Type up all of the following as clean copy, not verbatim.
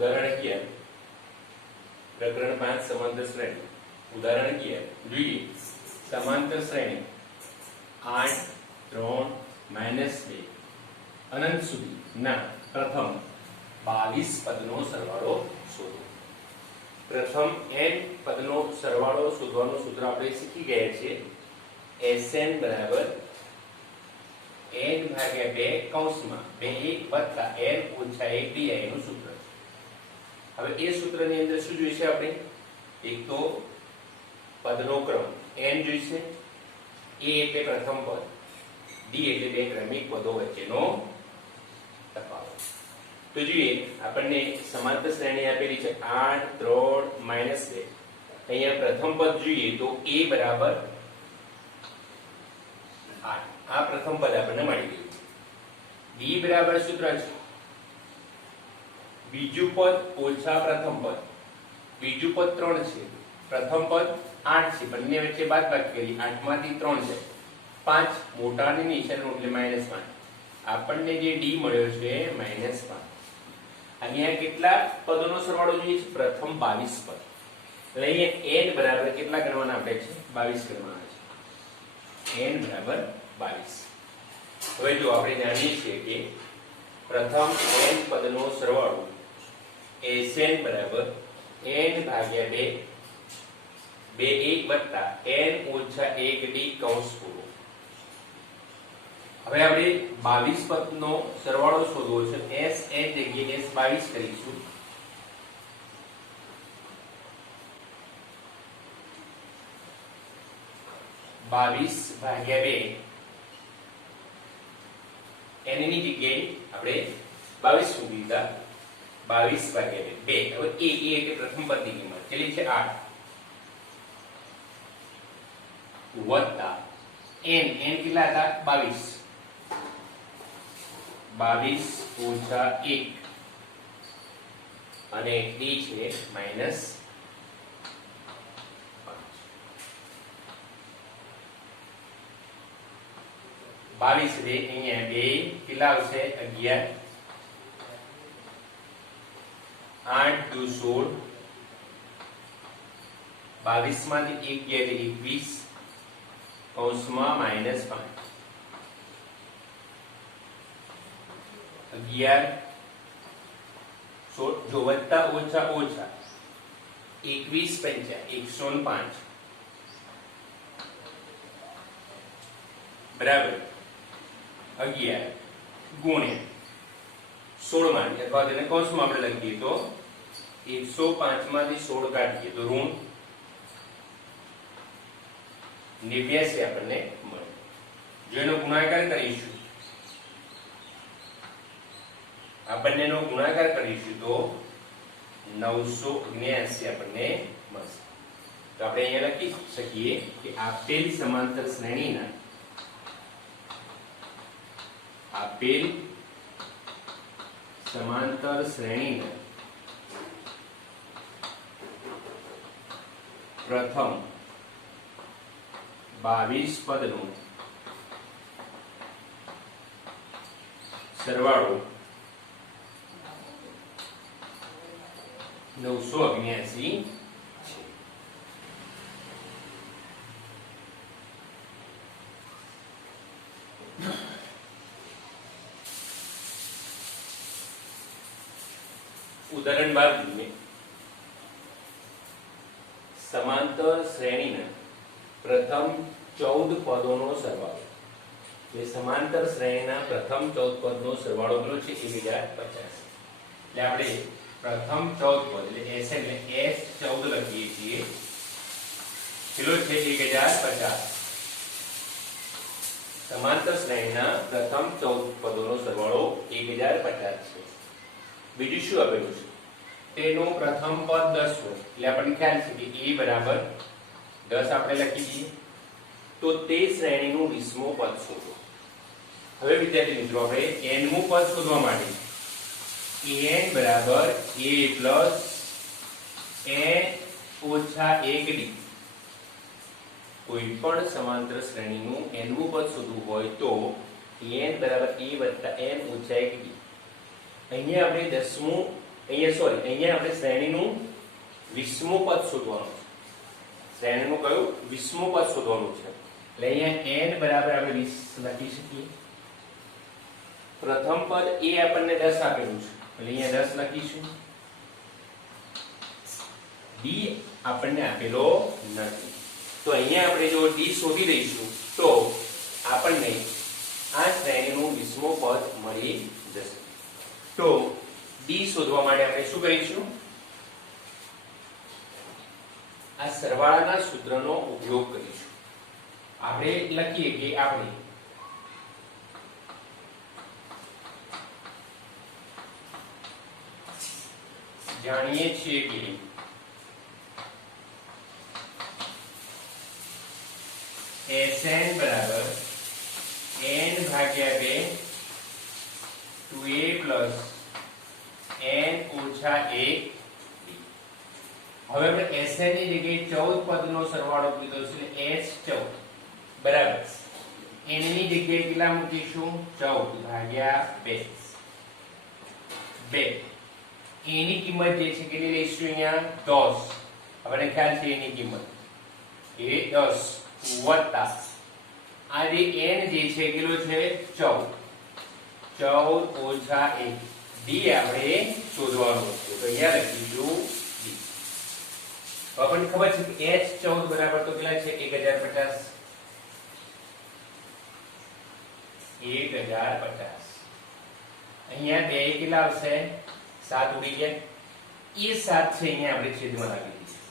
ઉદાહરણ 11 પ્રકરણ 5 સમાંતર શ્રેણી ઉદાહરણ 11 જોઈએ સમાંતર શ્રેણી 8 3 -2 અનંત સુધી ના પ્રથમ 22 પદનો સરવાળો શોધો। પ્રથમ n પદનો સરવાળો શોધવાનું સૂત્ર આપણે શીખી ગયા છીએ Sn બરાબર n ભાગ્યા 2 કૌંસમાં 2 વત્તા n ઓછા 1 di નું સૂત્ર છે। હવે એ સૂત્રની અંદર શું જોઈશે આપણે? એક તો પદનો ક્રમ n જોઈશે, a એટલે પ્રથમ પદ, d એટલે બે ક્રમિક પદો વચ્ચેનો તફાવત। તો જોઈએ આપણને સમાંતર શ્રેણી આપેલી છે 8 3 -2। અહીંયા પ્રથમ પદ જોઈએ તો a બરાબર 8, આ પ્રથમ પદ આપણને મળી ગયું। b બરાબર સૂત્ર છે બીજું પદ ઓછા પ્રથમ પદ, બીજું પદ 3 છે, પ્રથમ પદ 8 છે, બંને વચ્ચે બાદબાકી કરી 8 માંથી 3 છે 5, મોટાની નિશાની એટલે -5, આપણને જે d મળ્યો છે -5। અહીંયા કેટલા પદોનો સરવાળો જોઈએ છે? પ્રથમ 22 પદ। એટલે અહીંયા n બરાબર કેટલા ગણવાના આપણે છે? 22 ગણવાના છે। n બરાબર 22। હવે જો આપણે જાણીએ છીએ કે પ્રથમ n પદનો સરવાળો Sn બરાબર n ભાગ્યા 2 1 વત્તા n ઓછા 1 d કૌંસ પૂરો। હવે આપણે 22 પદનો સરવાળો શોધવો છે। Sn જગ્યાએ S22 કરીશું। બાવીસ ભાગ્યા 2 n ની જગ્યાએ આપણે 22 મૂકી દીધા। 22 ભાગ્યા 2 હવે a એટલે પ્રથમ પદની કિંમત કેટલી છે? 8 વત્તા n કેટલા હતા? 22 ઓછા 1 અને d છે -5। બાવીસ રે અહીંયા 2 કેટલા આવશે? 11 8 2 16, 22 માંથી 1 ગયા એટલે 21 કૌંસમાં -5, 11 16 જો વત્તા ઓછા ઓછા 21 5 105 બરાબર 11 ગુણ્યા 16 માંથી અથવા તેને કૌંસમાં આપણે લખીએ તો 105 માંથી 16 કાઢીએ તો ઋણ 89 આપણને મળે। જેનો ગુણાકાર કરીશું આપણને ગુણાકાર કરીશું તો 979 આપણને મળશે। તો આપણે અહીંયા લખી શકીએ કે આપેલ સમાંતર શ્રેણીના પ્રથમ 22 પદનો સરવાળો 979 છે। ઉદાહરણ 12 જોઈએ સમાંતર શ્રેણીના પ્રથમ 14 પદોનો સરવાળો। જે સમાંતર શ્રેણીના પ્રથમ 14 પદનો સરવાળો કેટલો છે? 1050। એટલે આપણે પ્રથમ 14 પદ એટલે S એટલે S14 લખીએ છીએ કેટલો છે? 1050। સમાંતર શ્રેણીના પ્રથમ 14 પદોનો સરવાળો 1050 છે। બીજું શું આપેલું છે? તેનો પ્રથમ પદ 10 હોય એટલે આપણને ખ્યાલ છે કે a બરાબર 10 આપણે લખી દઈએ તો તે શ્રેણીનું 20મું પદ શોધો। હવે વિદ્યાર્થી મિત્રો આપણે nમું પદ શોધવા માટે n બરાબર a પ્લસ n ઓછા 1d કોઈ પણ સમાંતર શ્રેણીનું nમું પદ શોધવું હોય તો n બરાબર a વત્તા n ઓછા 1d। અહીંયા આપણે 10મું અહીંયા સોરી અહીંયા આપણે શ્રેણીનું 20મું પદ શોધવાનું છે. શ્રેણીનું કયું 20મું પદ શોધવાનું છે. એટલે અહીંયા n બરાબર આપણે 20 લખી શકીએ. પ્રથમ પદ એ આપણને 10 આપેલું છે એટલે અહીંયા 10 લખીશું. d આપણને આપેલો નથી તો અહીંયા આપણે જો d શોધી દઈશું તો આપણને આ શ્રેણીનું 20મું પદ મળી જશે. તો d શોધવા માટે આપણે શું કરીશું? આ સરવાળાના સૂત્રનો ઉપયોગ કરીશું. આપણે લખીએ કે આપણે જાણીએ છીએ કે Sn બરાબર n ભાગ્યા 2 2a પ્લસ n ઓછા 1. હવે આપણે Sn ની જગ્યાએ 14 પદનો સરવાળો કીધો છે એટલે S14 બરાબર n ની જગ્યાએ કેટલા મૂકીશું? 14 ભાગ્યા 2. એની કિંમત જે છે કેટલી લઈશું? અહીંયા 10. આપણને ખ્યાલ છે એની કિંમત એ 10 વત્તા આ જે n જે છે કેટલો છે? 14 ઓછા 1. d આપણે શોધવાનું છે તો અહીંયા લખીશું d. આપણને ખબર છે કે h14 બરાબર તો કેટલા છે? 1050. 1050. અહીંયા 2 કેટલા આવશે? 7 ઉડી ગયા. એ 7 છે અહીંયા આપણે છેદમાં લાવી દીધા.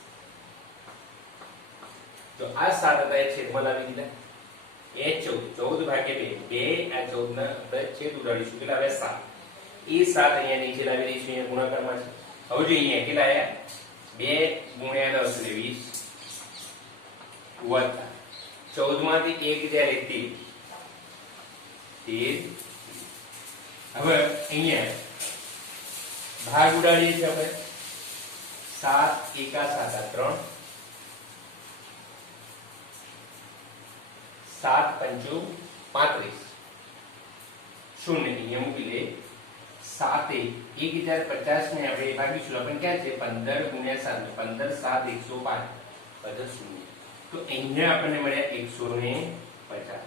તો આ 7 હતા એ છેદમાં લાવી દીધા. h14 ભાગ્યા 2 આ 14 ના આપણે છેદ ઉડાડીશું કેટલા આવે? 7. એ 7 અહીંયા નીચે લાવી દઈશું. અહીંયા ગુણાકારમાં છે. હવે જો અહીંયા કેટલા આયા? 2 ગુણ્યા 10 એટલે 20 વત્તા 14 માંથી 1 જાય 13. હવે અહીંયા ભાગ ઉડાડીએ છીએ આપણે. 7 એકા 7 3 7 પંચુ 35 શૂન્ય અહીંયા મૂકી દે. 7 1050 ને આપણે ભાગીશું. આપણે ક્યાં છે? 15 ગુણ્યા 7 15 7 105 બધા શૂન્ય. તો અહીંયા આપણને મળ્યા 150.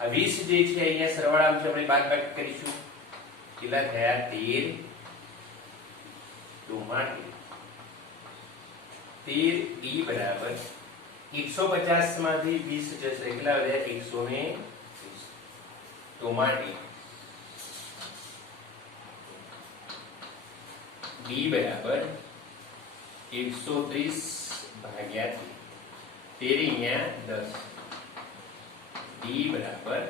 આ 20 જે છે અહીંયા સરવાળામાં છે આપણે બાદબાકી કરીશું. કેટલા થયા? 13 તો માટે 13 d બરાબર 150 માંથી 20 જશે કેટલા વધ્યા? 120. તો માટે d બરાબર 130 ભાગ્યા 13 અહીંયા 10 d બરાબર.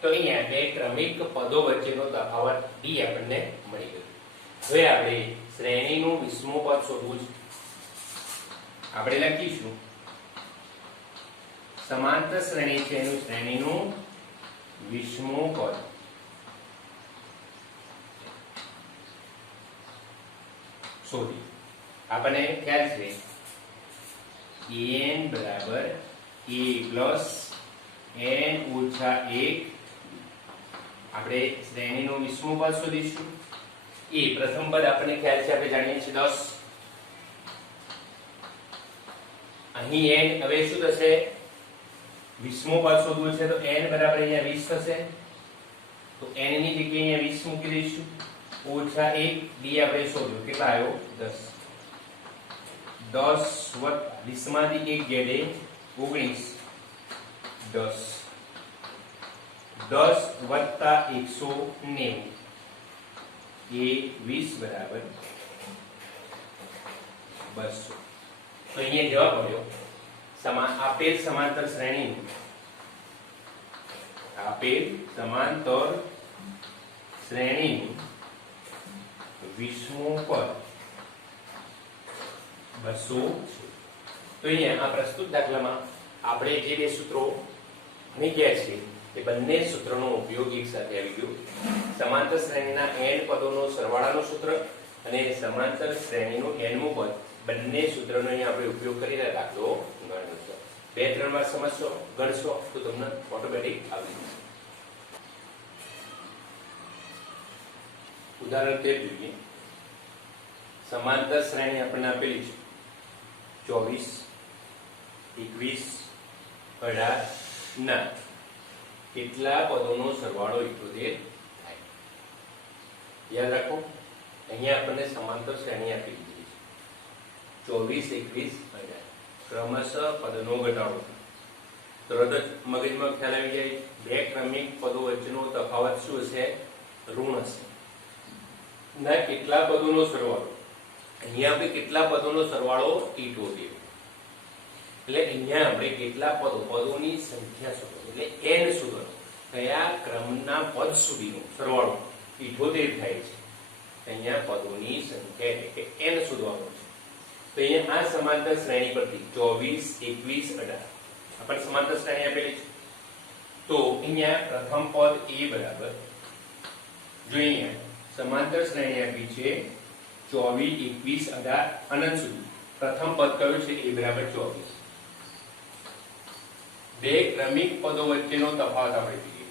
તો અહીંયા બે ક્રમિક પદો વચ્ચેનો તફાવત d આપણને મળી ગયો. હવે આપણે શ્રેણીનું 20મું પદ શોધવું છે. આપણે લખીશું સમાંતર શ્રેણી છે એનું શ્રેણીનું 20મું પદ શોધી. આપણને ખ્યાલ છે n બરાબર a પ્લસ n ઓછા 1. આપણે શ્રેણીનું 20મું પદ શોધીશું. એ પ્રથમ પદ આપણને ખ્યાલ છે આપણે જાણીએ છીએ 10. અહીં n હવે શું થશે? 20મું પદ શોધવું છે તો n બરાબર અહીંયા 20 થશે. તો n ની જગ્યાએ અહીંયા 20 મૂકી દઈશું. ઓછા 1 d આપણે શોધ્યું કેટલા આવ્યો? 10 વત્તા 20 માંથી 1 ગેડે 19 10 વત્તા 190 એ 20 બરાબર 200. તો અહીંયા જવાબ મળ્યો આપેલ સમાંતર શ્રેણી 20મું પદ 200 છે. તો અહીંયા આ પ્રસ્તુત દાખલામાં આપણે જે બે સૂત્રો ભણી ગયા છે એ બંને સૂત્રોનો ઉપયોગ એક સાથે આવી ગયો. સમાંતર શ્રેણીના n પદોનો સરવાળાનો સૂત્ર અને સમાંતર શ્રેણીનું nમું પદ બંને સૂત્રોનો અહીંયા આપણે ઉપયોગ કરીને દાખલો ગણ્યો છે. 2-3 વાર સમજશો ગણશો તો તમને ઓટોમેટિક આવડી જશે. ઉદાહરણ 13 જોઈએ. સમાંતર શ્રેણી આપણને આપેલી છે 24, 21, 18 ના કેટલા પદોનો સરવાળો 78 થાય. યાદ રાખો, અહીંયા આપણને સમાંતર શ્રેણી આપી દીધી છે 24, 21, 18 ક્રમશઃ પદનો ઘટાડો. તરત જ મગજમાં ખ્યાલ આવી જાય, બે ક્રમિક પદો વચ્ચેનો તફાવત શું હશે? ઋણ હશે. ના કેટલા પદોનો સરવાળો, અહીંયા આપણે કેટલા પદોનો સરવાળો 78. એટલે અહીંયા આપણે કેટલા પદોની સંખ્યા શોધો, એટલે n શોધો. કયા ક્રમના પદ સુધીનો સરવાળો 78 થાય છે. અહીંયા પદોની સંખ્યા એટલે કે n શોધવાનો છે. તો અહીંયા આ સમાંતર શ્રેણી પરથી 24, 21, 18 આપણે સમાંતર શ્રેણી આપેલી છે. તો અહીંયા પ્રથમ પદ a બરાબર, જો અહીંયા સમાંતર શ્રેણી આપી છે 24, 21, 18 અનંત સુધી. પ્રથમ પદ કયું છે? a બરાબર 24. બે ક્રમિક પદો વચ્ચેનો તફાવત આપણે જોઈએ.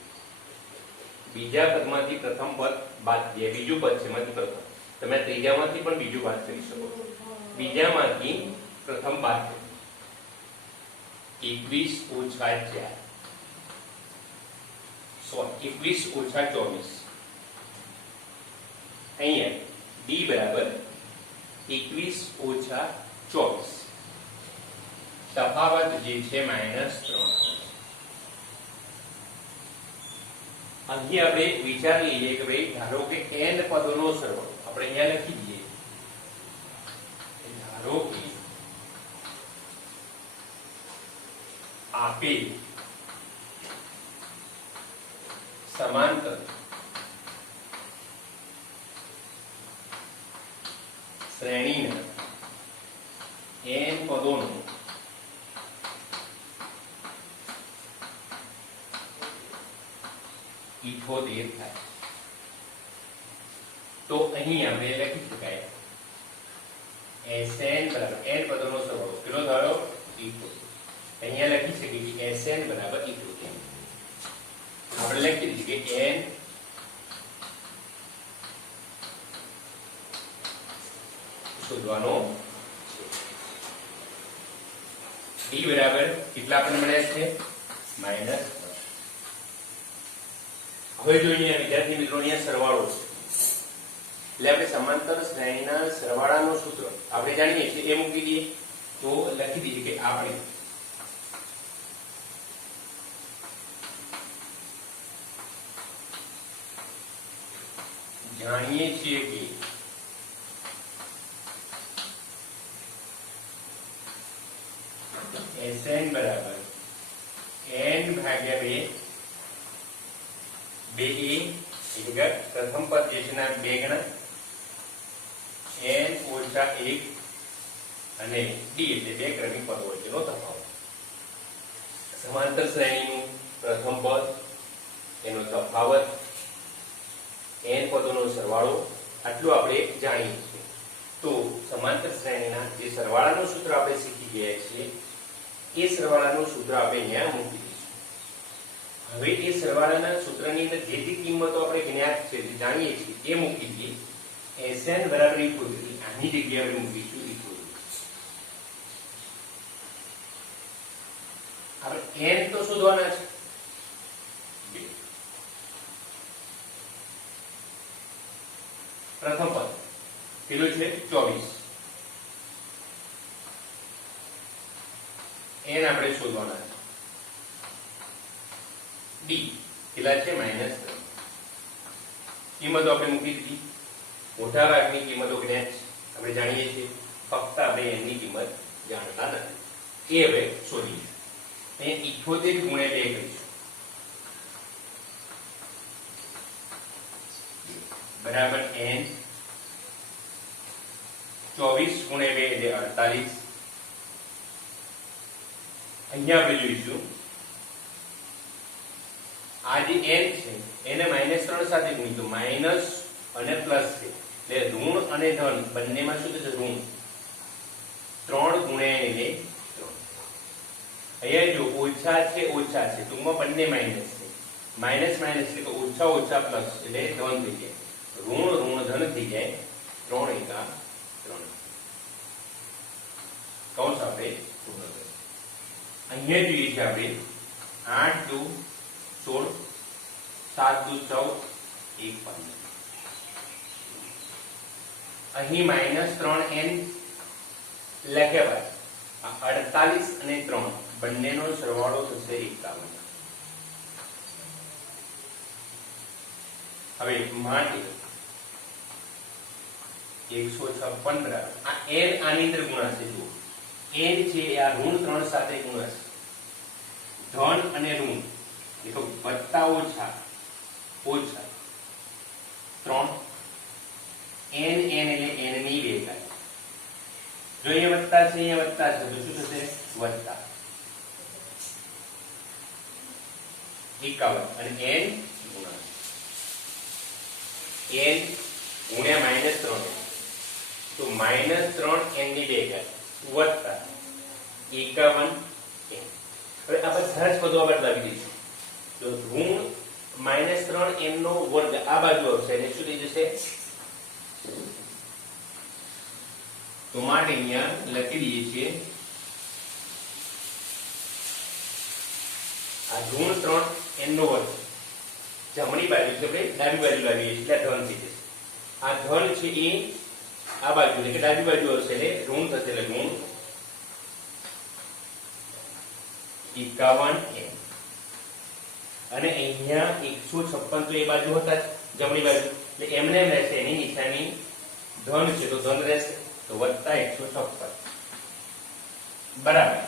બીજા પદમાંથી પ્રથમ પદ બાદ દે, બીજું પદ છે એમાંથી પ્રથમ. તમે ત્રીજામાંથી પણ બીજું બાદ કરી શકો. બીજામાંથી પ્રથમ બાદ કરો. 21 ઓછા 4 21 ઓછા 24. અહીંયા d બરાબર 21 ઓછા 24. તફાવત જે છે -3. અહીં આપણે વિચારી લઈએ કે ભાઈ ધારો કે n પદોનો સરવાળો આપણે અહીંયા લખી દઈએ. ધારો કે આપેલ સમાંતર શ્રેણીના n પદોનો ઇઠોતેર થાય. તો અહીં આપણે લખી શકાય Sn બરાબર n પદોનો સરવાળો કેટલો થયો? 78. અહીંયા લખી શકીએ કે Sn બરાબર 78. આપણે લખી દીધું કે n શોધવાનો છે. d બરાબર કેટલા આપણને મળ્યા છે? -3. હવે જોઈએ વિદ્યાર્થી મિત્રો, અહીંયા સરવાળો છે. એટલે આપણે સમાંતર શ્રેણીના સરવાળાનું સૂત્ર આપણે જાણીએ છીએ એ મૂકી દઈએ. તો લખી દઈએ કે આપણે જાણીએ છીએ કે Sn બરાબર n ભાગ્યા 2 2a એટલે પ્રથમ પદ જે છે ના 2 ગણા n ઓછા 1 અને d એટલે બે ક્રમિક પદો વચ્ચેનો તફાવત. સમાંતર શ્રેણીનું પ્રથમ પદ, એનો તફાવત, n પદોનો સરવાળો, આટલું આપણે જાણીએ છીએ. તો સમાંતર શ્રેણીના જે સરવાળાનું સૂત્ર આપણે શીખી ગયા છીએ એ સરવાળાનું સૂત્ર આપણે અહીંયા મૂકી દઈશું. હવે એ સરવાળાના સૂત્રની અંદર જે જે કિંમતો આપણે જ્ઞાત છે જાણીએ છીએ એ મૂકી દઈએ. Sn બરાબર 78. આની જગ્યાએ આપણે મૂકીશું 78. હવે n તો શોધવાના છે. પ્રથમ પદ કેટલું છે? 24. n આપણે શોધવાના છે. d કેટલા છે? -3. કિંમતો આપણે મૂકી દીધી. મોટા ભાગની કિંમતો જ્ઞાત છે, આપણે જાણીએ છીએ. ફક્ત આપણે n ની કિંમત જાણતા નથી. એ હવે શોધીએ. અહીંયા 78 ગુણ્યા 2 કરીશું બરાબર n. 24 ગુણ્યા 2 એટલે 48. અહીંયા આપણે જોઈશું આ જે n છે એને -3 સાથે ગુણી, તો માઈનસ અને પ્લસ છે એટલે ઋણ અને ધન બંનેમાં શું થશે? ઋણ. 3 ગુણ્યા n એટલે 3. અહીંયા જો ઓછા છે ઓછા છે, ટૂંકમાં બંને માઈનસ છે. માઈનસ માઈનસ એટલે ઓછા ઓછા પ્લસ એટલે ધન થઈ જાય. ઋણ ઋણ ધન થઈ જાય 3 એકા 3 કૌંસ આપણે પૂર્ણ કરીએ. અહીંયા જોઈએ છે આપણે 8 દુ 16 7 દુ 14 1 15. અહીં -3n લખ્યા બાદ 48 અને 3 બંનેનો સરવાળો થશે 51. હવે માટે 156 આ n આની અંદર ગુણાશે. જુઓ n છે આ ઋણ 3 સાથે ગુણાશે. ધન અને ઋણ એ તો વત્તા ઓછા 3 n n એટલે n ની 2 ઘાત. જો અહીંયા વત્તા છે અહીંયા વત્તા છે તો શું થશે? વત્તા 51 અને n ગુણ્યા n ગુણ્યા -3 તો -3 n ની 2 ઘાત વત્તા 51 n. હવે આ બધા જ પદો બદલાવી દઈશું. તો ઋણ -3 n નો વર્ગ આ બાજુ આવશે એટલે શું થઈ જશે? તો માટે અહીંયા લખી દઈએ છીએ આ ઋણ 3 n નો વર્ગ જમણી બાજુ છે આપણે ડાબી બાજુ લાવીએ એટલે ધન થઈ જશે. આ ધન છે એ આ બાજુ એટલે કે ડાબી બાજુ આવશે એટલે ઋણ થશે એટલે ઋણ 51 n. અને અહીંયા 156 તો એ બાજુ હતા જમણી બાજુ એટલે એમને એમ રહેશે. એની નિશાની ધન છે તો ધન રહેશે તો વત્તા 156 બરાબર.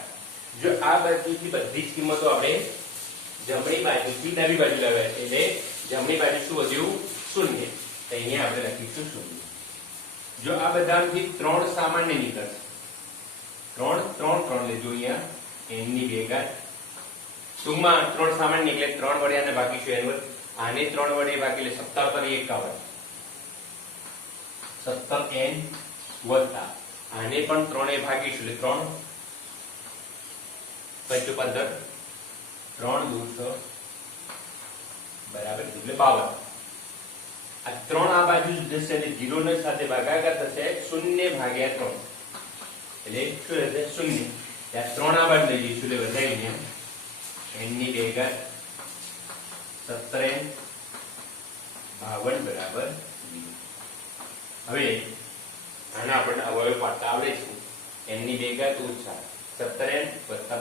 જો આ બાજુથી બધી જ કિંમતો આપણે જમણી બાજુથી ડાબી બાજુ લાવ્યા છે એટલે જમણી બાજુ શું વધ્યું? 0. તો અહીંયા આપણે લખીશું 0. જો આ બધામાંથી 3 સામાન્ય નીકળશે 3 3 3 લેજો અહીંયા n ની 2 ઘાત. ટૂંકમાં 3 સામાન્ય નીકળે 3 વડે આને ભાગીશું n વડે. આને 3 વડે ભાગી એટલે 17 51 17n વત્તા આને પણ 3 એ ભાગીશું એટલે 3 15 3 દૂર 6 બરાબર એટલે 52. આ 3 આ બાજુ જશે એટલે 0 ને સાથે ભાગાકાર થશે 0 ભાગ્યા 3 એટલે શું રહેશે? 0. ત્યાં 3 આ બાજુ લઈ જઈશું એટલે વધારીને n ની 2 ઘાત 17n 52 બરાબર 0. હવે આને આપણને અવયવ પાડતા આવડે છે. n ની 2 ઘાત ઓછા 17n વત્તા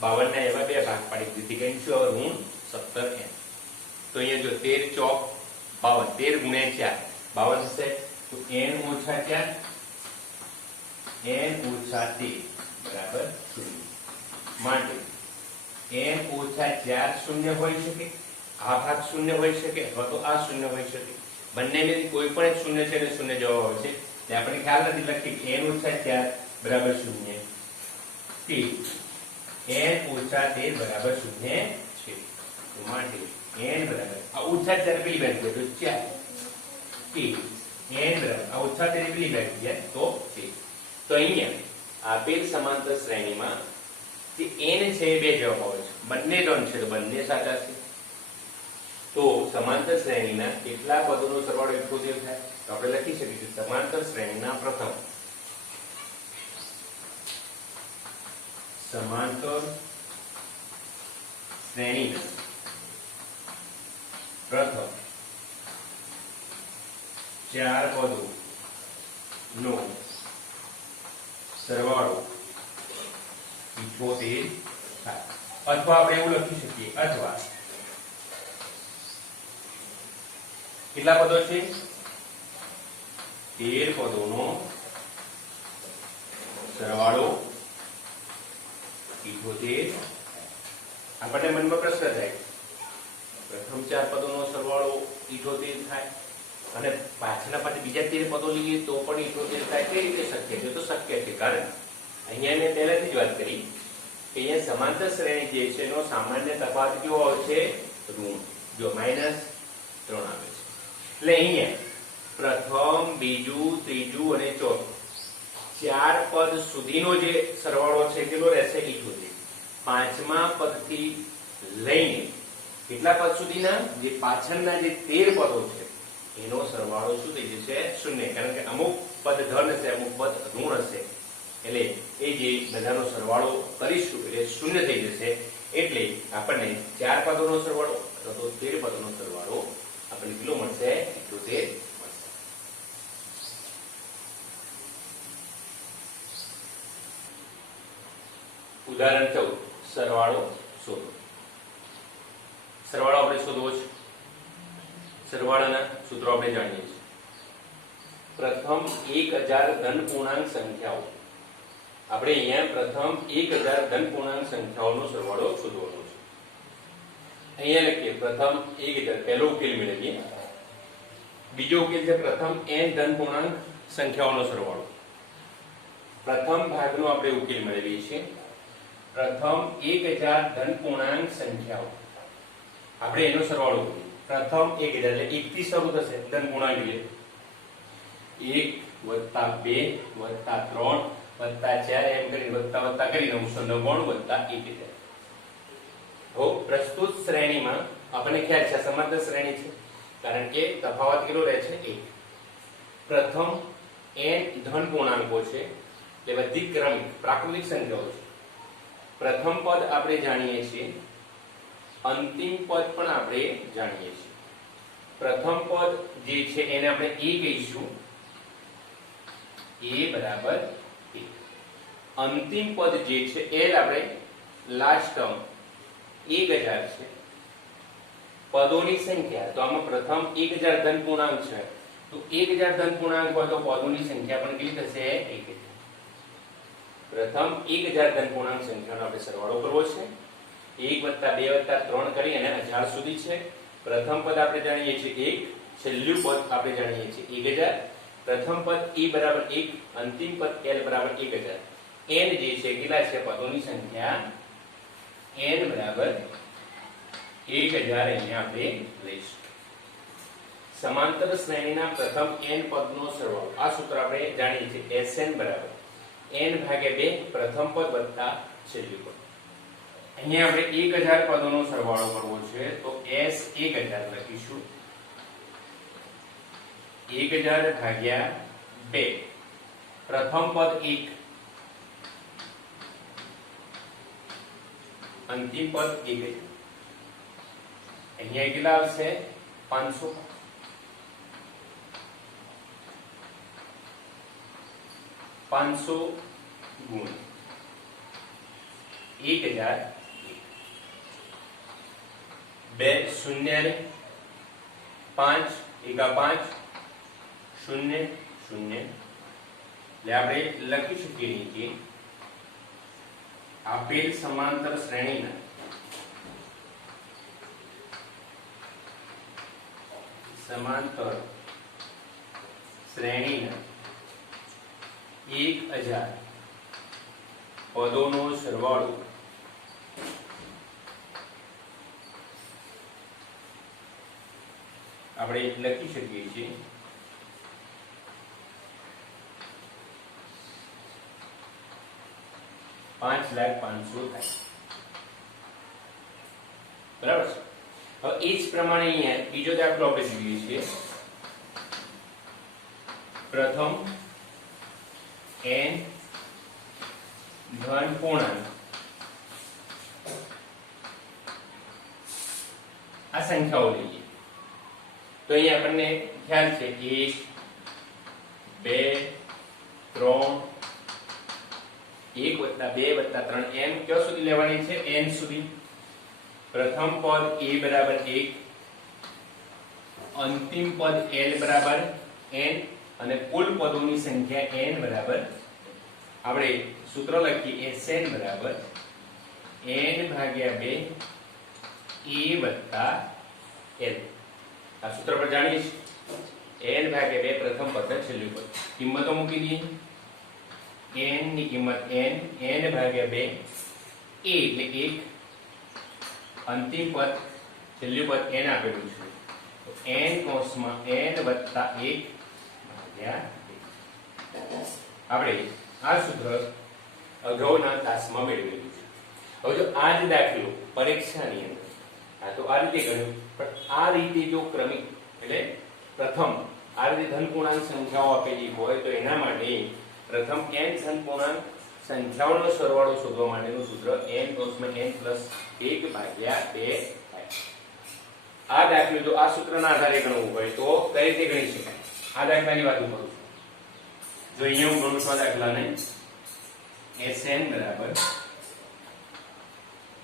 52 ના એવા બે ભાગ પાડી દીધી કે શું હવે ઋણ 17n. તો અહીંયા જો 13 ચોક 52 13 ગુણ્યા 4 52 થશે તો n ઓછા 4 n ઓછા 13 બરાબર 0. માટે n ઓછા 4 શૂન્ય હોઈ શકે, આ ભાગ શૂન્ય હોઈ શકે અથવા તો આ શૂન્ય હોઈ શકે. બંનેમાંથી કોઈ પણ એક શૂન્ય છે એટલે શૂન્ય જવાબ આવશે. એટલે આપણે ખ્યાલ નથી લખી n ઓછા 4 બરાબર 0 કે n ઓછા 13 બરાબર 0 છે. તો માટે n બરાબર આ ઓછા 4 પેલી બાજુ તો 4 કે n બરાબર આ ઓછા 13 પેલી બાજુ જાય તો 6. તો અહીંયા આપેલ સમાંતર શ્રેણીમાં જે n છે બે જવાબ આવે છે. બંને ધન છે તો બંને સાચા છે. તો સમાંતર શ્રેણીના કેટલા પદોનો સરવાળો 71 થાય? તો આપણે લખી શકીએ સમાંતર શ્રેણીના પ્રથમ સમાંતર શ્રેણીના પ્રથમ 4 પદોનો સરવાળો 78 થાય. અથવા આપણે એવું લખી શકીએ અથવા કેટલા પદો છે? 13 પદોનો સરવાળો 78. આપણને મનમાં પ્રશ્ન થાય પ્રથમ 4 પદોનો સરવાળો 78 થાય અને પાછળના પાછળ બીજા 13 પદો લઈએ તો પણ 78 થાય. કઈ રીતે શક્ય છે? તો શક્ય છે કારણ અહીંયા મેં પહેલાથી જ વાત કરી કે અહીંયા સમાંતર શ્રેણી જે છે એનો સામાન્ય તફાવત કેવો આવે છે? ઋણ. જો -3 આવે છે એટલે અહીંયા પ્રથમ બીજું ત્રીજું અને ચોથું 4 પદ સુધીનો જે સરવાળો છે કેટલો રહેશે? 78. પાંચમા પદથી લઈને કેટલા પદ સુધીના જે પાછળના જે 13 પદો છે એનો સરવાળો શું થઈ જશે? શૂન્ય. કારણ કે અમુક પદ ધન હશે, અમુક પદ ઋણ હશે, એટલે એ જે બધાનો સરવાળો કરીશું એટલે શૂન્ય થઈ જશે. એટલે આપણને 4 પદોનો સરવાળો અથવા તો 13 પદોનો સરવાળો આપણને કેટલો મળશે? 78 મળશે. ઉદાહરણ 14 સરવાળો શોધો. સરવાળો આપણે શોધવો છે. સરવાળાના સૂત્રો આપણે જાણીએ છીએ. પ્રથમ 1000 ધન પૂર્ણાંક સંખ્યાઓ. આપણે અહીંયા પ્રથમ 1000 ધન પૂર્ણાંક સંખ્યાઓનો સરવાળો શોધવાનો છે. અહીંયા લખીએ પ્રથમ 1000, પહેલો ઉકેલ મેળવીએ. બીજો ઉકેલ છે પ્રથમ n ધન પૂર્ણાંક સંખ્યાઓનો સરવાળો. પ્રથમ ભાગનો આપણે ઉકેલ મેળવીએ છીએ. પ્રથમ 1000 ધન પૂર્ણાંક સંખ્યાઓ, આપણે એનો સરવાળો કરીએ. પ્રથમ 1000 એટલે 1 થી શરૂ થશે ધન પૂર્ણાંક એટલે 1 વત્તા 2 વત્તા 3 વત્તા 4 એમ કરીને વત્તા કરી 999 વત્તા 1000. હવે પ્રસ્તુત શ્રેણીમાં આપણને ખ્યાલ છે સમાંતર શ્રેણી છે, કારણ કે તફાવત કેટલો રહે છે? 1. પ્રથમ n ધન પૂર્ણાંકો છે એટલે બધી ક્રમિક પ્રાકૃતિક સંખ્યાઓ છે. પ્રથમ પદ આપણે જાણીએ છીએ, અંતિમ પદ પણ આપણે જાણીએ છીએ. પ્રથમ પદ જે છે એને આપણે a કહીશું, a બરાબર 1. અંતિમ પદ જે છે એ આપણે લાસ્ટ ટર્મ 1000 છે. પદોની સંખ્યા તો આમાં પ્રથમ 1000 ધન પૂર્ણાંક છે, તો 1000 ધન પૂર્ણાંક હોય તો પદોની સંખ્યા પણ કેટલી થશે? 1000. પ્રથમ 1000 ધન પૂર્ણાંક સંખ્યાનો આપણે સરવાળો કરવો છે. 1 વત્તા 2 વત્તા 3 કરી અને 1000 સુધી છે. પ્રથમ પદ આપણે જાણીએ છીએ 1, છેલ્લું પદ આપણે જાણીએ છીએ 1000. પ્રથમ પદ e બરાબર 1, અંતિમ પદ l બરાબર 1000. n જે છે કેટલા છે? પદોની સંખ્યા n બરાબર 1000 અહીંયા આપણે લઈશું. સમાંતર શ્રેણીના પ્રથમ n પદનો સરવાળો, આ સૂત્ર આપણે જાણીએ છીએ Sn બરાબર n ભાગ્યા 2 પ્રથમ પદ વત્તા છેલ્લું પદ. અહીંયા આપણે 1000 પદોનો સરવાળો કરવો છે, તો S 1000 લખીશું. 1000 ભાગ્યા 2 પ્રથમ પદ 1, અંતિમ પદ 1000. અહીંયા કેટલા આવશે? 500. 500 ગુણ 1000. 2 શૂન્ય ને 5 એકા 5 0 0. એટલે આપણે લખી શકીએ કે આપેલ સમાંતર શ્રેણીના શ્રેણીના 1000 પદોનો સરવાળો આપણે લખી શકીએ છીએ 5,05,000 થાય. બરાબર છે. હવે એ જ પ્રમાણે અહીંયા બીજો દાખલો આપણે જોઈએ છીએ. પ્રથમ n ધન પૂર્ણાંક આ સંખ્યાઓ લઈએ તો અહીંયા આપણને ખ્યાલ છે 1 2 3 1 વત્તા 2 વત્તા 3 એમ ક્યાં સુધી લેવાની છે? n સુધી. પ્રથમ પદ a બરાબર 1, અંતિમ પદ l બરાબર n અને કુલ પદોની સંખ્યા n બરાબર, આપણે સૂત્ર લખીએ Sn બરાબર n ભાગ્યા 2 a વત્તા l. આ સૂત્ર પર જાણીએ છીએ n ભાગ્યા 2 પ્રથમ પદ છેલ્લું પદ. કિંમતો મૂકી દઈએ. n ની કિંમત n ભાગ્યા 2 a એટલે 1, અંતિમ પદ છેલ્લું પદ n આપેલું છે તો n કૌંસમાં n વત્તા 1 ભાગ્યા 2. આપણે આ સૂત્ર અગાઉના ક્લાસમાં મેળવેલું છે. હવે જો આ જ દાખલો પરીક્ષાની અંદર આ તો આ રીતે ગણ્યું, પણ આ રીતે જો ક્રમિક એટલે પ્રથમ આ રીતે ધન પૂર્ણાંક સંખ્યાઓ આપેલી હોય તો એના માટે પ્રથમ n ધન પૂર્ણાંક સંખ્યાઓનો સરવાળો શોધવા માટેનું સૂત્ર n કૌંસમાં n + 1 ભાગ્યા 2 થાય. આ દાખલો જો આ સૂત્રના આધારે ગણવું હોય તો કઈ રીતે ગણી શકાય? આ દાખલાની વાત કરું છું. જો અહીંયા હું ગણું છું આ દાખલાને Sn બરાબર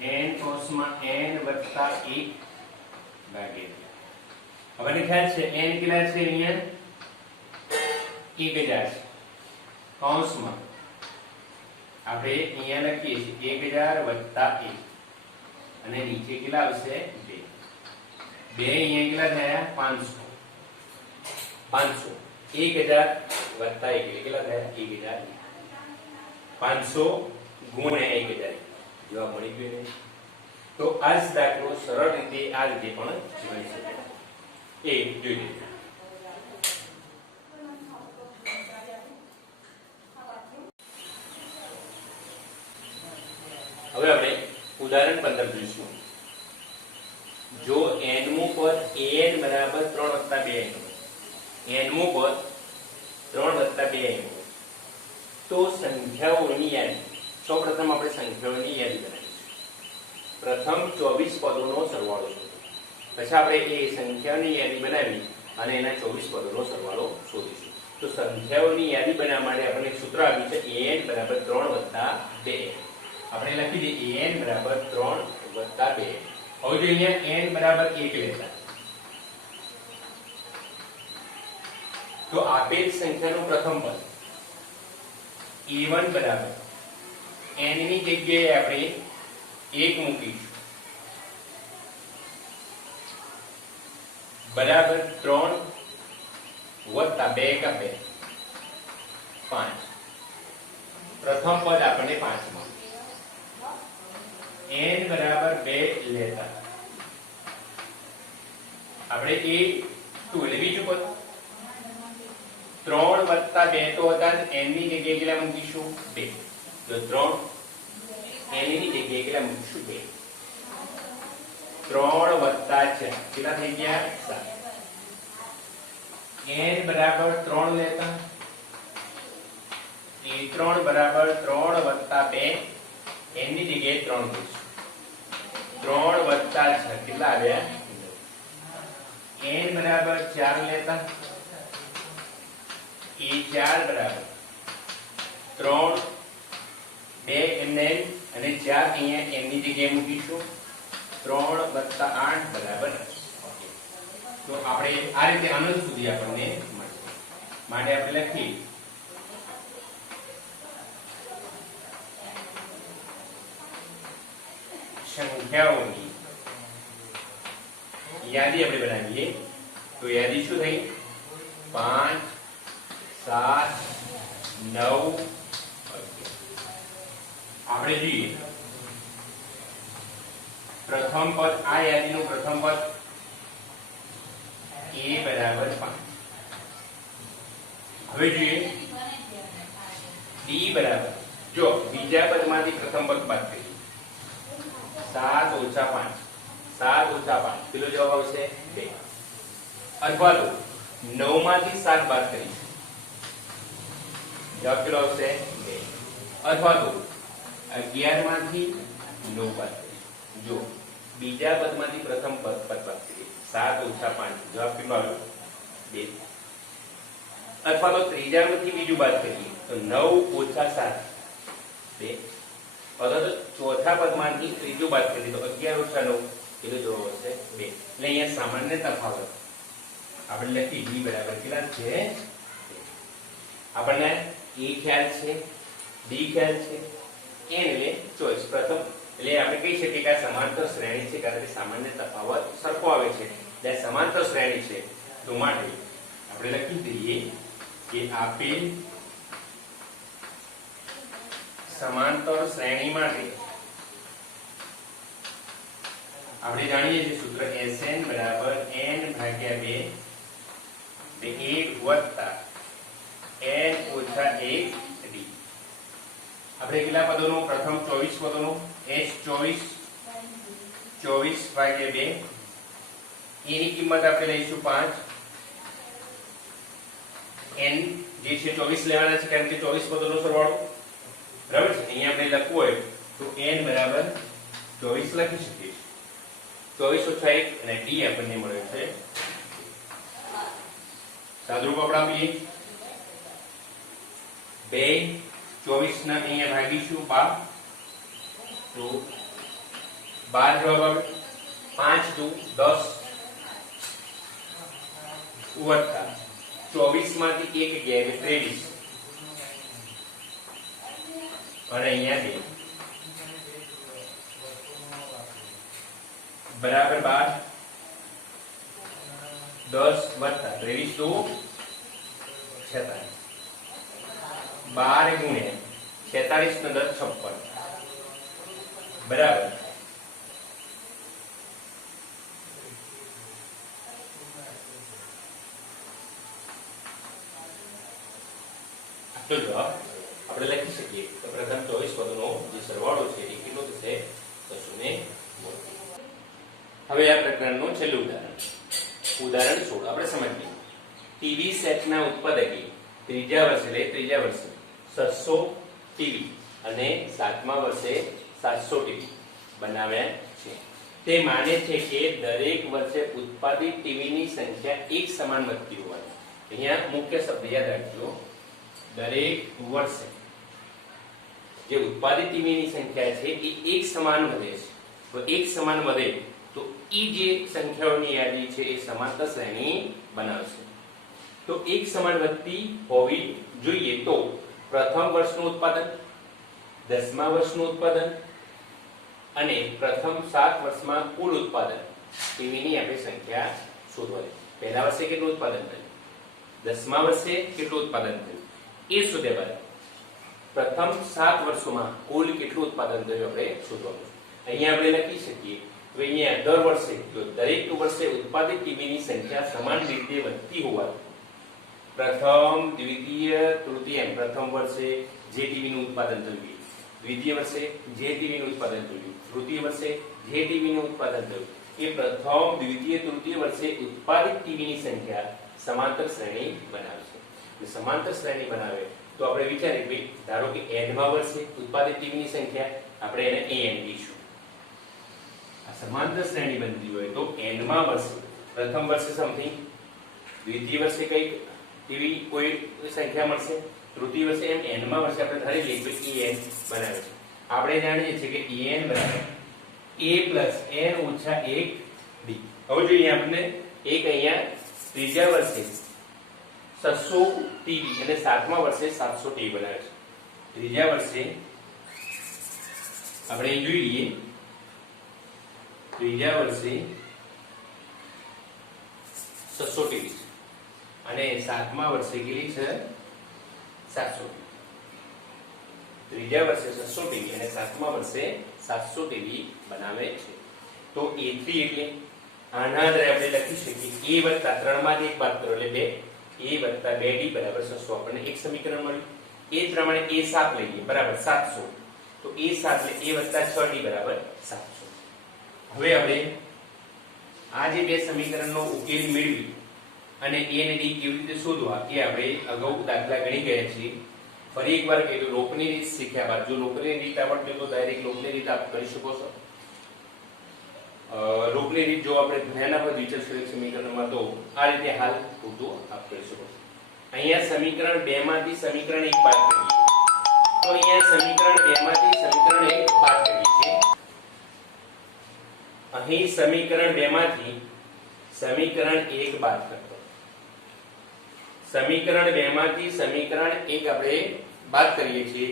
n કૌંસમાં n + 1 ભાગ્યા. હવે મને ખ્યાલ છે n કેટલા છે? અહીંયા 1000 છે. કૌંસમાં આપણે અહીંયા લખીએ છીએ 1000 + 1 અને નીચે કેટલા આવશે? 2 અહીંયા કેટલા થયા? 500 1000 + 1 કેટલા થયા? 1000 500 ગુણ્યા 1000 જવાબ મળી ગયો ને. તો આ જ દાખલો સરળ રીતે આ રીતે પણ ગણી શકાય. એ જોઈ લઈએ. હવે આપણે ઉદાહરણ 15 જોઈશું. જો n મું પદ an બરાબર 3 + 2n n મું પદ 3 + 2n તો સંખ્યાઓની યાદી. સૌપ્રથમ આપણે સંખ્યાઓની યાદી બનાવીશું. પ્રથમ 24 પદોનો સરવાળો શોધો. પછી આપણે એ સંખ્યાઓની યાદી બનાવી અને એના 24 પદોનો સરવાળો શોધીશું. તો સંખ્યાઓની યાદી બનાવવા માટે આપણે એક સૂત્ર આપ્યું છે an બરાબર 3 + 2n. આપણે લખી દઈએ an બરાબર 3 + 2. હવે જો અહીંયા n બરાબર 1 લેતા તો આપેલ સંખ્યાનું પ્રથમ પદ a1 બરાબર n ની જગ્યાએ આપણે 1 મૂકીશું બરાબર 3 + 2 = 5. પ્રથમ પદ આપણને 5 માં n બરાબર 2 લેતા આપણે a2 એટલે બીજું પદ 3 + 2 તો હતા n ની જગ્યાએ કેટલા મૂકીશું? 2. તો 3 n ની જગ્યાએ કેટલા મૂકીશું? 2. 3 + 4 કેટલા થઈ ગયા? 7. n બરાબર 3 લેતા a3 બરાબર 3 + 2 n ની જગ્યાએ 3 મૂકીશું. 3 + 6 કેટલા આવ્યા? n બરાબર 4 લેતા a4 બરાબર 3 2 n અને 4 અહીંયા n ની જગ્યાએ મૂકીશું. 3 + 8 બરાબર. તો આપણે આ રીતે અનંત સુધી આપણને મળશે. માટે આપણે લખીએ સંખ્યાઓની યાદી આપણે બનાવીએ. તો યાદી શું થઈ? 5 7 9 આપણે જોઈએ પ્રથમ પદ. આ યાદીનું પ્રથમ પદ a બરાબર 5. હવે જોઈએ d બરાબર. જો બીજા પદમાંથી પ્રથમ પદ બાદ કરીએ 7 - 5 7 - 5 કેટલો જવાબ આવશે? 2. અથવા તો 9 માંથી 7 બાદ કરીશું જવાબ કેટલો આવશે? 2. અથવા તો 11 માંથી 9 બાદ કરીશું. જો બીજા પદમાંથી પ્રથમ પદ બાદ કરીએ 7 - 5 જવાબ કેટલો આવ્યો? 2. અથવા તો ત્રીજામાંથી બીજું બાદ કરીએ તો 9 - 7 2. અથવા તો ચોથા પદમાંથી ત્રીજું બાદ કરીએ તો 11 - 9 કેટલો જવાબ આવશે? 2. એટલે અહીંયા સામાન્ય તફાવત આપણે લખી d બરાબર કેટલા છે? આપણને a ખ્યાલ છે, d ખ્યાલ છે, n એટલે ચોઈસ પ્રથમ. એટલે આપણે કહી શકીએ કે આ સમાંતર શ્રેણી છે કારણ કે સામાન્ય તફાવત સરખો આવે છે. એટલે સમાંતર શ્રેણી છે તો માટે આપણે લખી દઈએ કે આપેલ સમાંતર શ્રેણી માટે આપણે જાણીએ છીએ સૂત્ર Sn બરાબર n ભાગ્યા 2 તે 1 વત્તા n ઓછા 1 d. આપણે કેટલા પદોનું? પ્રથમ 24 પદોનું S24 24 ભાગ્યા 2 એની કિંમત આપણે લઈશું 5 n જે છે 24 લેવાના છે કારણ કે 24 પદોનો સરવાળો બરાબર છે. અહીંયા આપણે લખવું હોય તો n બરાબર 24 લખી શકીએ છીએ. 24 ઓછા 1 અને d આપણને મળે છે સાદુરૂપ આપણે આપીએ 2 24 ના અહીંયા ભાગીશું 12 તો 12 જવાબ આવે 5 2 10 વત્તા 24 માંથી 1 ગયા એટલે 23 અને અહીંયા 2 બરાબર 12 10 વત્તા 23 તો 46 12 ગુણ્યા 46 નો 10 56 બરાબર તો જવાબ આપણે લખી શકીએ તો પ્રથમ 24 પદોનો જે સરવાળો છે એ કેટલો થશે 290. હવે આ પ્રકરણનું છેલ્લું ઉદાહરણ 16 આપણે સમજીએ. ટીવી સેટના ઉત્પાદકે ત્રીજા વર્ષે 600 ટીવી અને 7મા વર્ષે 700 ટીવી બનાવ્યા છે. તે માને છે કે દરેક વર્ષે ઉત્પાદિત ટીવીની સંખ્યા એક સમાન વધતી હોવાની. અહીંયા મુખ્ય શબ્દ યાદ રાખજો દરેક વર્ષે જે ઉત્પાદિત ટીવીની સંખ્યા છે એ એક સમાન વધે છે. તો એક સમાન વધે તો ઈ જે સંખ્યાઓની યાદી છે એ સમાંતર શ્રેણી બનાવશે. તો એક સમાન વધતી હોવી જોઈએ તો પ્રથમ વર્ષનું ઉત્પાદન 10મા વર્ષનું ઉત્પાદન અને પ્રથમ 7 વર્ષમાં કુલ ઉત્પાદન ટીવીની આપણે સંખ્યા શોધવાની. પહેલા વર્ષે કેટલું ઉત્પાદન થયું 10મા વર્ષે કેટલું ઉત્પાદન થયું એ શોધ્યા બાદ પ્રથમ 7 વર્ષોમાં કુલ કેટલું ઉત્પાદન થયું આપણે શોધવાનું. અહીંયા આપણે લખી શકીએ તો અહીંયા દર વર્ષે જો દરેક વર્ષે ઉત્પાદિત ટીવીની સંખ્યા સમાન રીતે વધતી હોવાથી પ્રથમ દ્વિતીય તૃતીય પ્રથમ વર્ષે જે ટીવીનું ઉત્પાદન થયું દ્વિતીય વર્ષે જે ટીવીનું ઉત્પાદન થયું તૃતીય વર્ષે જે ટીવીનું ઉત્પાદન થયું એ પ્રથમ દ્વિતીય તૃતીય વર્ષે ઉત્પાદિત ટીવીની સંખ્યા સમાંતર શ્રેણી બનાવશે. સમાંતર શ્રેણી બનાવે તો આપણે વિચારીએ ભાઈ ધારો કે nમા વર્ષે ઉત્પાદિત ટીવીની સંખ્યા આપણે એને an કહીશું. આ સમાંતર શ્રેણી બનતી હોય તો nમા વર્ષે પ્રથમ વર્ષે સમથિંગ દ્વિતીય વર્ષે કઈક ટીવી કોઈ સંખ્યા મળશે તૃતીય વર્ષે એમ nમા વર્ષે આપણે ધારી લઈએ કે an બનાવે છે. આપણે જાણીએ છીએ કે an બરાબર a n ઓછા 1 b. હવે જોઈએ આપણે એક અહીંયા ત્રીજા વર્ષે 600 ટીવી અને 7મા વર્ષે 700 ટીવી બનાવે છે. ત્રીજા વર્ષે આપણે જોઈ લઈએ ત્રીજા વર્ષે 600 ટીવી અને 7મા વર્ષે કેટલી છે 700. ત્રીજા વર્ષે 600 ટીવી અને 7મા વર્ષે 700 ટીવી બનાવે છે. તો a3 એટલે આના આધારે આપણે લખી શકીએ a + 3 માંથી એક બાદ કરો એટલે 2 a + 2d બરાબર 600 આપણને એક સમીકરણ મળ્યું. એ જ પ્રમાણે a7 લઈએ બરાબર 700 તો a7 એટલે a + 6d બરાબર 700. હવે આપણે આ જે બે સમીકરણનો ઉકેલ મેળવી અને a અને d કેવી રીતે શોધવા એ આપણે અગાઉ દાખલા ગણી ગયા છીએ. ફરી એકવાર કહ્યું લોપની રીત શીખ્યા બાદ જો લોપની રીત આવડતી તો ડાયરેક્ટ લોપની રીત આપ કરી શકો છો. લોપની રીત જો આપણે ભણ્યા ના હોય દ્વિચલ સમીકરણમાં તો આ રીતે હાલ પૂરતું આપ કરી શકો છો. અહીંયા સમીકરણ 2 માંથી સમીકરણ 1 બાદ કરીએ તો અહીંયા સમીકરણ 2 માંથી સમીકરણ 1 બાદ કરીએ છીએ. અહીં સમીકરણ 2 માંથી સમીકરણ 1 બાદ કરતો સમીકરણ 2 માંથી સમીકરણ 1 આપણે બાદ કરીએ છીએ.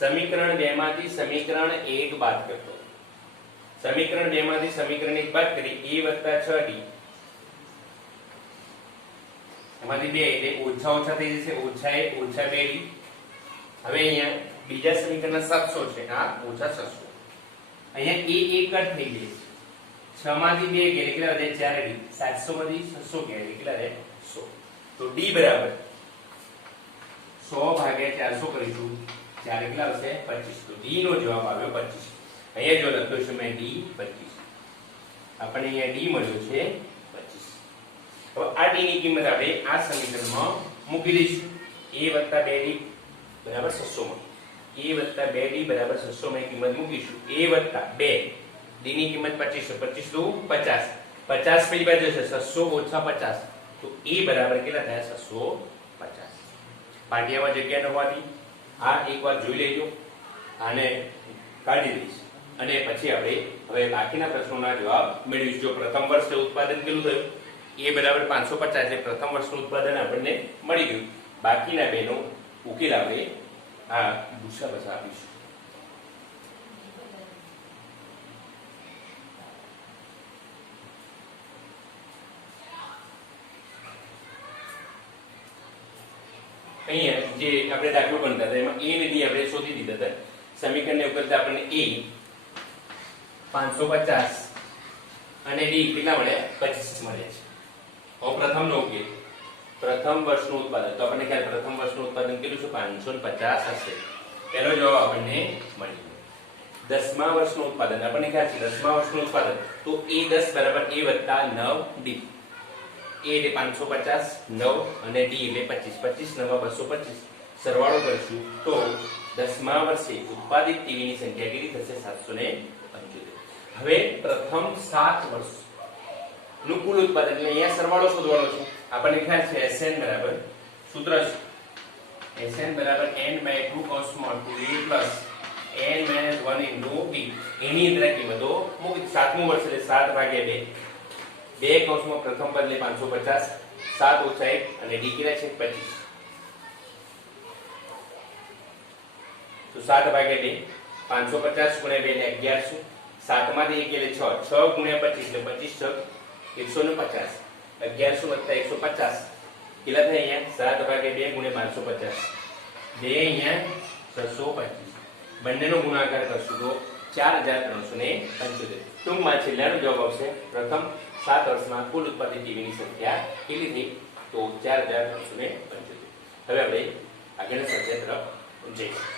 સમીકરણ 2 માંથી સમીકરણ 1 બાદ કરતો સમીકરણ 2 માંથી સમીકરણ 1 બાદ કરી a + 6d એમાંથી 2 એટલે ઓછા ઓછા થઈ જશે ઓછા 1 ઓછા 2d. હવે અહીંયા બીજા સમીકરણના 700 છે આ ઓછા 600 અહીંયા a 1 કટ થઈ ગઈ 6 માંથી 2 ગયા કેટલા વધે 4d 700 માંથી 600 ગયા કેટલા રહે 100. તો d બરાબર 100 ભાગ્યા 400 કરીશું 4 કેટલા આવશે 25. તો d નો જવાબ આવ્યો 25. અહીંયા જો લખ્યો છે મેં d 25 આપણને અહીંયા d મળ્યો છે 25. હવે આ d ની કિંમત આપણે આ સમીકરણમાં મૂકી દઈશું. a + 2d બરાબર 600 માં a + 2d બરાબર 600 માં કિંમત મૂકીશું. a + 2 d ની કિંમત 25 25 તો 50 50 પેલી બાજુ છે 600 - 50 તો a બરાબર કેટલા થયા 650. પાટિયામાં જગ્યા ન હોવાથી આ એકવાર જોઈ લેજો, આને કાઢી દઈશ અને પછી આપણે હવે બાકીના પ્રશ્નોના જવાબ મેળવીશું. જો પ્રથમ વર્ષે ઉત્પાદન કેટલું થયું a બરાબર 550 એટલે પ્રથમ વર્ષનું ઉત્પાદન આપણને મળી ગયું. બાકીના બેનો ઉકેલ આપણે આ ભૂસા પછી આપીશું. અહીંયા જે આપણે દાખલો ગણતા હતા એમાં a ને d આપણે શોધી દીધા હતા. સમીકરણને ઉકેલતા આપણને a 550 અને d કેટલા મળ્યા 25 મળ્યા છે. હવે પ્રથમનો ઉકેલ પ્રથમ વર્ષનું ઉત્પાદન તો આપણને ખ્યાલ પ્રથમ વર્ષનું ઉત્પાદન કેટલું છે 550 હશે. પહેલો જવાબ આપણને મળી ગયો. 10મા વર્ષનું ઉત્પાદન આપણને ખ્યાલ છે 10મા વર્ષનું ઉત્પાદન તો a10 બરાબર a + 9d. a એટલે 550 9 અને d એટલે 25 25 9 225 સરવાળો કરશું તો 10મા વર્ષે ઉત્પાદિત ટીવીની સંખ્યા કેટલી થશે 775. હવે પ્રથમ 7 વર્ષ નું કુલ ઉત્પાદન એટલે અહીંયા સરવાળો શોધવાનો છે. આપણને ખ્યાલ છે Sn બરાબર સૂત્ર છે Sn બરાબર n/2 cosmol 2a plus n - 1 into d. એની અંદર કિંમતો મૂકી 7મું વર્ષ એટલે 7/2 2 કૌંસમાં પ્રથમ પદ એટલે 550 7 - 1 અને d કેટલા છે 25 તો 7/2 550 * 2 એટલે 1100 7 માંથી 1 એટલે 6 6 * 25 એટલે 25 * 150 1100 + 150 કેટલા થાય અહીંયા 7/2 * 550 2 અહીંયા 625 બંનેનો ગુણાકાર કરશું તો 4375. ટૂંકમાં છેલ્લાનો જવાબ આવશે પ્રથમ 7 વર્ષમાં કુલ ઉત્પાદિત ટીવીની સંખ્યા કેટલી થઈ તો 4375. હવે આપણે આગળના સ્વાધ્યાય તરફ જઈશું.